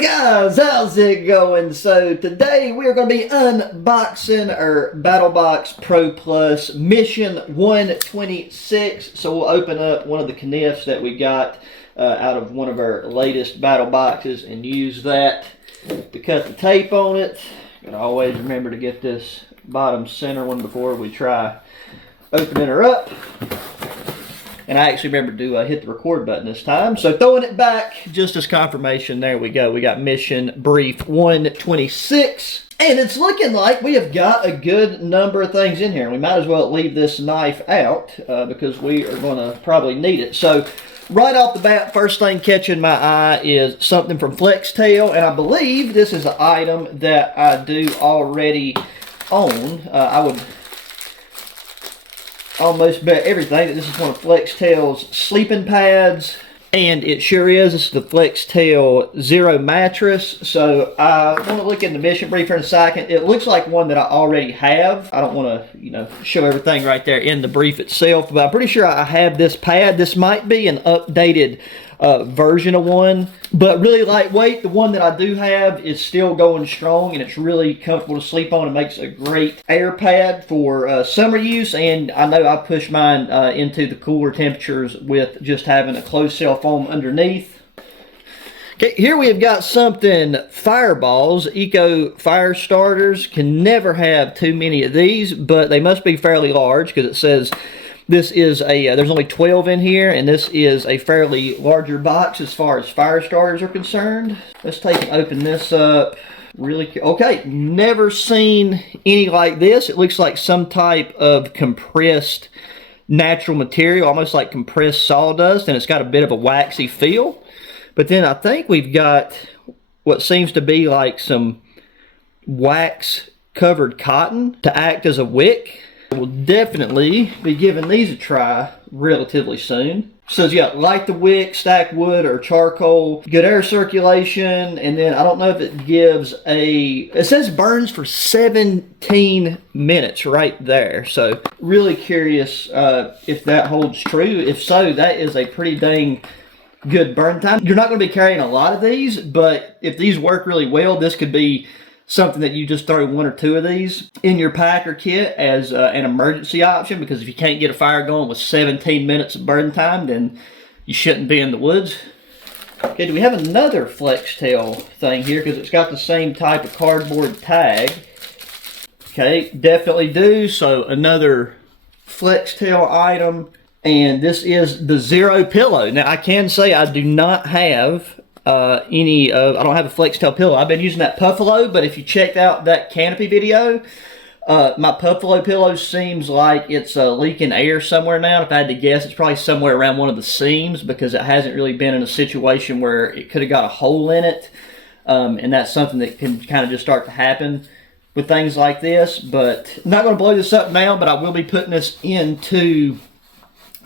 Hey guys, how's it going? So today we are going to be unboxing our BattleBox Pro Plus Mission 126. So we'll open up one of the kniffs that we got out of one of our latest battle boxes and use that to cut the tape on it. Gotta always remember to get this bottom center one before we try opening her up. And I actually remember to hit the record button this time. So throwing it back, just as confirmation, there we go. We got Mission Brief 126. And it's looking like we have got a good number of things in here. We might as well leave this knife out because we are going to probably need it. So right off the bat, first thing catching my eye is something from Flextail. And I believe this is an item that I do already own. I would almost bet everything that this is one of Flextail's sleeping pads, and it sure is. This is the Flextail Zero mattress. So I want to look in the mission brief here in a second. It looks like one that I already have. I don't want to, show everything right there in the brief itself, but I'm pretty sure I have this pad. This might be an updated version of one, but really lightweight. The one that I do have is still going strong, and it's really comfortable to sleep on. It makes a great air pad for summer use, and I know I push mine into the cooler temperatures with just having a closed cell foam underneath. Okay, here we have got something Fireballs, Eco Fire Starters. Can never have too many of these, but they must be fairly large because it says this is a, there's only 12 in here, and this is a fairly larger box as far as fire starters are concerned. Let's take and open this up. Okay, never seen any like this. It looks like some type of compressed natural material, almost like compressed sawdust, and it's got a bit of a waxy feel. But then I think we've got what seems to be like some wax-covered cotton to act as a wick. We'll definitely be giving these a try relatively soon. So you got light the wick, stack wood or charcoal, good air circulation, and then I don't know if it gives it says burns for 17 minutes right there. So really curious if that holds true. If so, that is a pretty dang good burn time. You're not going to be carrying a lot of these, but if these work really well, this could be something that you just throw one or two of these in your pack or kit as an emergency option, because if you can't get a fire going with 17 minutes of burn time, then you shouldn't be in the woods. Okay, do we have another Flextail thing here? Because it's got the same type of cardboard tag. Okay, definitely do. So another Flextail item, and this is the Zero pillow. Now I can say I do not have I don't have a Flextail pillow. I've been using that Puffalo, but if you checked out that canopy video, my Puffalo pillow seems like it's leaking air somewhere now. If I had to guess, it's probably somewhere around one of the seams, because it hasn't really been in a situation where it could have got a hole in it, and that's something that can kind of just start to happen with things like this. But I'm not going to blow this up now, but I will be putting this into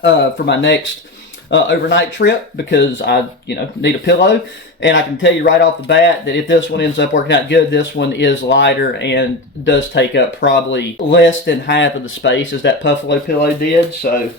for my next overnight trip, because I need a pillow. And I can tell you right off the bat that if this one ends up working out good, this one is lighter and does take up probably less than half of the space as that Puffalo pillow did. So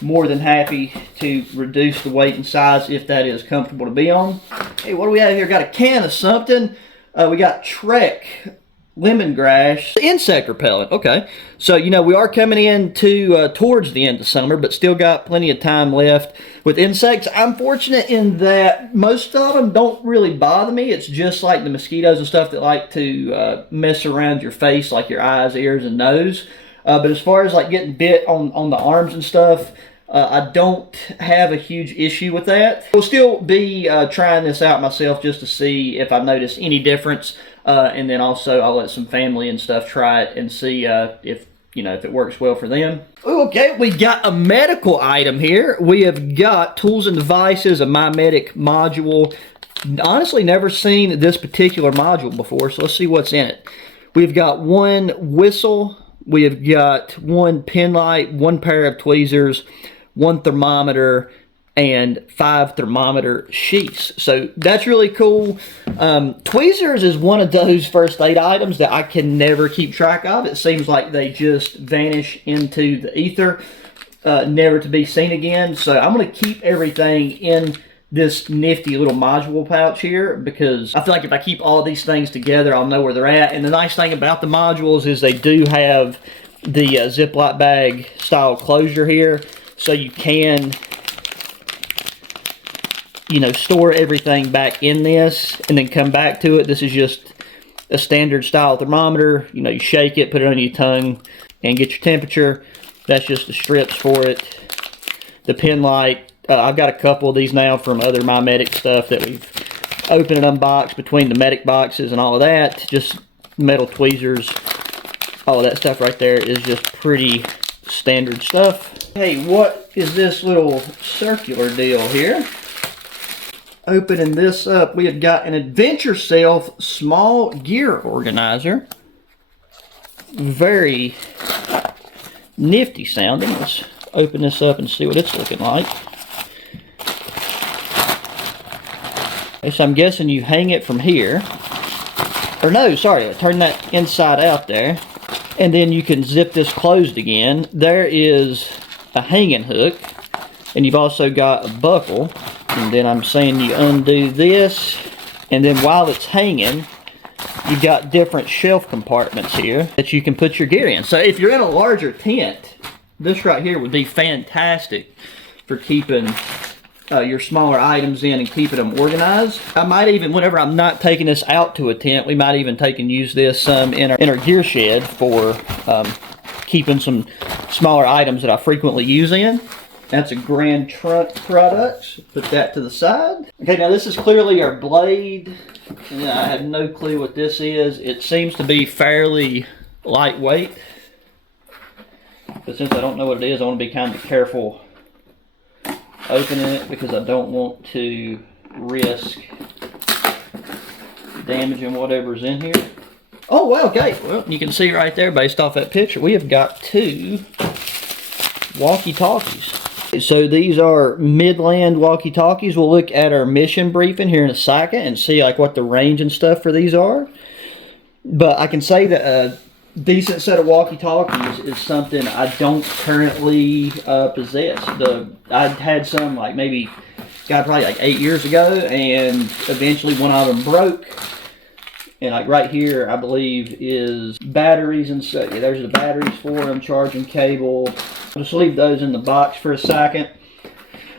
more than happy to reduce the weight and size if that is comfortable to be on. Hey, what do we have here? Got a can of something. We got Trek lemongrass insect repellent. Okay, so we are coming into towards the end of summer, but still got plenty of time left with insects. I'm fortunate in that most of them don't really bother me. It's just like the mosquitoes and stuff that like to mess around your face, like your eyes, ears, and nose. But as far as like getting bit on the arms and stuff, I don't have a huge issue with that. We'll still be trying this out myself just to see if I notice any difference. And then also I'll let some family and stuff try it and see if it works well for them. Okay, we got a medical item here. We have got tools and devices, a MyMedic module. Honestly, never seen this particular module before, so let's see what's in it. We've got one whistle. We have got one pen light, one pair of tweezers, one thermometer, and 5 thermometer sheaths. So that's really cool. Tweezers is one of those first aid items that I can never keep track of. It seems like they just vanish into the ether, never to be seen again. So I'm going to keep everything in this nifty little module pouch here, because I feel like if I keep all these things together, I'll know where they're at. And the nice thing about the modules is they do have the Ziploc bag style closure here, so you can, you know, store everything back in this and then come back to it. This is just a standard style thermometer. You know, you shake it, put it on your tongue, and get your temperature. That's just the strips for it. The pen light. I've got a couple of these now from other My Medic stuff that we've opened and unboxed between the Medic boxes and all of that. Just metal tweezers. All of that stuff right there is just pretty standard stuff. Hey, what is this little circular deal here? Opening this up, we have got an Adventure Self small gear organizer. Very nifty sounding. Let's open this up and see what it's looking like. So I'm guessing you hang it from here. Or no, sorry, turn that inside out there. And then you can zip this closed again. There is a hanging hook. And you've also got a buckle. And then I'm saying you undo this. And then while it's hanging, you've got different shelf compartments here that you can put your gear in. So if you're in a larger tent, this right here would be fantastic for keeping your smaller items in and keeping them organized. I might even, whenever I'm not taking this out to a tent, we might even take and use this in our gear shed for keeping some smaller items that I frequently use in. That's a Grand Trunk product. Put that to the side. Okay, now this is clearly our blade. And I have no clue what this is. It seems to be fairly lightweight. But since I don't know what it is, I want to be kind of careful opening it because I don't want to risk damaging whatever's in here. Oh, well, okay. Well, you can see right there, based off that picture, we have got 2 walkie-talkies. So these are Midland walkie-talkies. We'll look at our mission briefing here in a second and see like what the range and stuff for these are. But I can say that a decent set of walkie-talkies is something I don't currently possess. I had some like maybe, God, probably like 8 years ago, and eventually one of them broke. And like right here, I believe, is batteries and so. Yeah, there's the batteries for them, charging cable. I'll just leave those in the box for a second.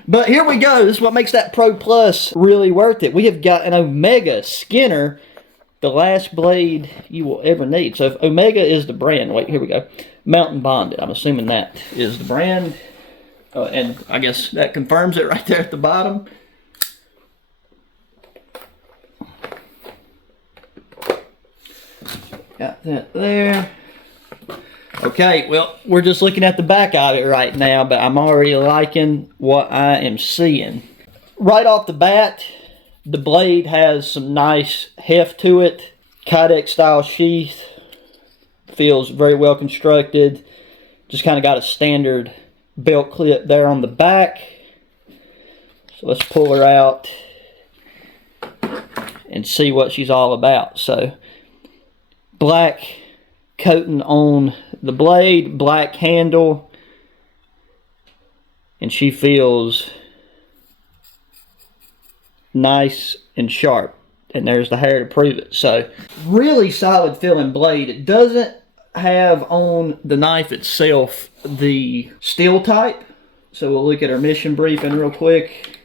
But here we go. This is what makes that Pro Plus really worth it. We have got an Omega Skinner, the last blade you will ever need. So if Omega is the brand, wait, here we go. Mountain Bonded. I'm assuming that is the brand. And I guess that confirms it right there at the bottom. Got that there. Okay, well, we're just looking at the back of it right now, but I'm already liking what I am seeing. Right off the bat, the blade has some nice heft to it. Kydex style sheath. Feels very well constructed. Just kind of got a standard belt clip there on the back. So let's pull her out and see what she's all about. So, black coating on the blade, black handle, and she feels nice and sharp. And there's the hair to prove it. So, really solid feeling blade. It doesn't have on the knife itself the steel type. So we'll look at our mission briefing real quick.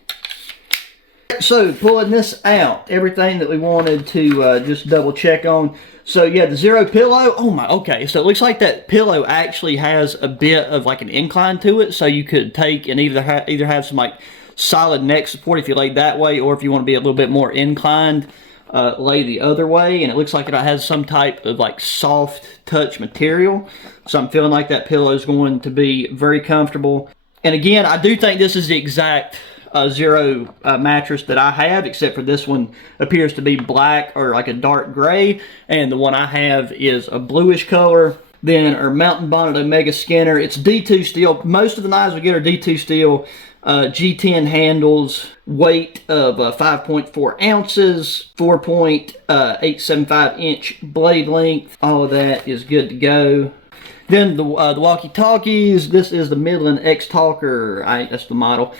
So pulling this out, everything that we wanted to just double check on. So yeah, the zero pillow, oh my, okay. So it looks like that pillow actually has a bit of like an incline to it. So you could take and either have some like solid neck support if you lay that way, or if you want to be a little bit more inclined, lay the other way. And it looks like it has some type of like soft touch material. So I'm feeling like that pillow is going to be very comfortable. And again, I do think this is the exact Zero mattress that I have, except for this one appears to be black or like a dark gray, and the one I have is a bluish color. Then our Mountain Bonded Omega Skinner, it's D2 steel. Most of the knives we get are D2 steel. G10 handles, weight of 5.4 ounces, 4.875 inch blade length. All of that is good to go. Then the walkie-talkies, this is the Midland X-Talker, that's the model.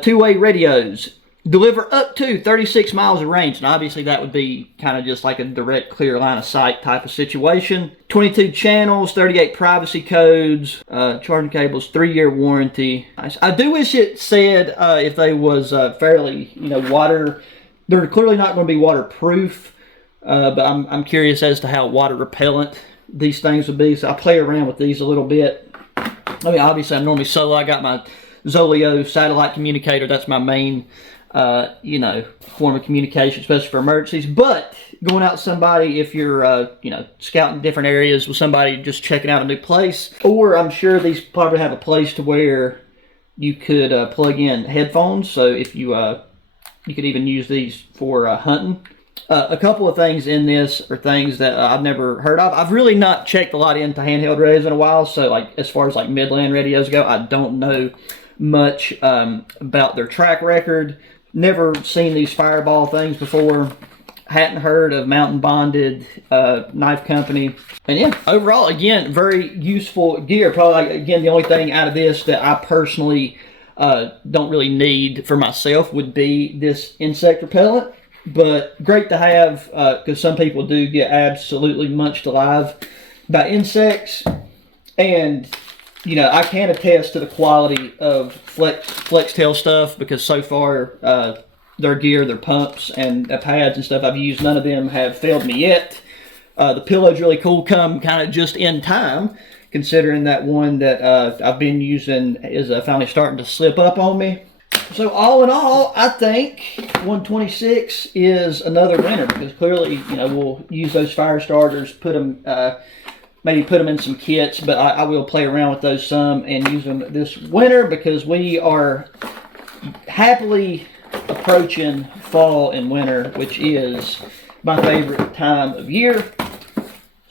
Two-way radios, Deliver up to 36 miles of range. And obviously that would be kind of just like a direct clear line of sight type of situation. 22 channels, 38 privacy codes, charging cables, 3-year warranty. I do wish it said if they was fairly, water. They're clearly not going to be waterproof, but I'm curious as to how water repellent these things would be. So I play around with these a little bit. I mean, obviously I'm normally solo. I got my Zoleo satellite communicator. That's my main form of communication, especially for emergencies. But going out with somebody, if you're, scouting different areas with somebody just checking out a new place, or I'm sure these probably have a place to where you could plug in headphones. So if you could even use these for hunting. A couple of things in this are things that I've never heard of. I've really not checked a lot into handheld radios in a while. So as far as Midland radios go, I don't know much about their track record. Never seen these Fireball things before. Hadn't heard of Mountain Bonded Knife Company. And yeah, overall, again, very useful gear. Probably, again, the only thing out of this that I personally don't really need for myself would be this insect repellent. But great to have, because some people do get absolutely munched alive by insects. And I can attest to the quality of Flextail stuff, because so far their gear, their pumps, and pads and stuff I've used, none of them have failed me yet. The pillow's really cool, come kind of just in time, considering that one that I've been using is finally starting to slip up on me. So all in all, I think 126 is another winner, because clearly, we'll use those fire starters, put them... maybe put them in some kits, but I will play around with those some and use them this winter, because we are happily approaching fall and winter, which is my favorite time of year.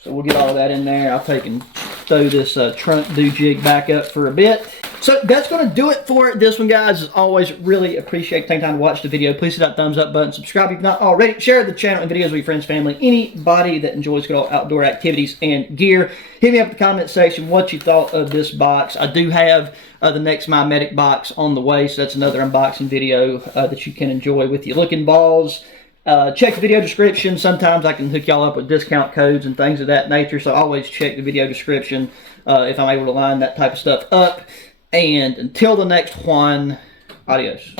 So we'll get all of that in there. I'll take and throw this trunk do-jig back up for a bit. So that's going to do it for this one, guys. As always, really appreciate taking time to watch the video. Please hit that thumbs up button. Subscribe if you've not already. Share the channel and videos with your friends, family, anybody that enjoys good old outdoor activities and gear. Hit me up in the comment section what you thought of this box. I do have the next My Medic box on the way, so that's another unboxing video that you can enjoy with your looking balls. Check the video description. Sometimes I can hook y'all up with discount codes and things of that nature, so always check the video description if I'm able to line that type of stuff up. And until the next one, adios.